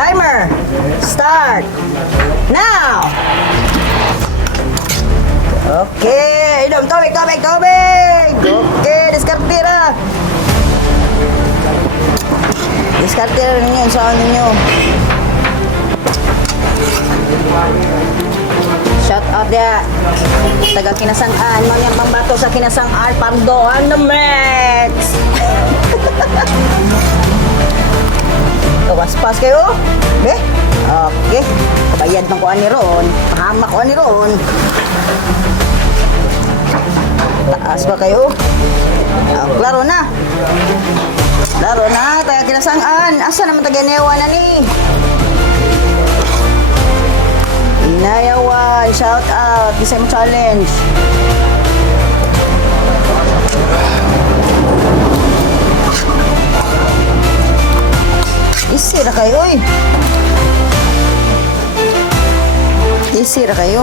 Timer. Start. Now. Okay. Inom. Tubig. Okay. Diskarte na. Diskarte na ninyo sa ano nyo. Shout out dia. Taga Kinasangan. Mga pambato sa Kinasangan. Pardoan the Mets. Waspas kayo? Be? Okay. Kabayad man ko ani ron. Pahamak ko ani ron. Taas pa kayo? Klaro na. Klaro na. Taga Kinasangan. Asa naman taga Newa na ni? Inayawan. Shout out. Isa mo challenge. Easy na kayo, oy. Easy na kayo.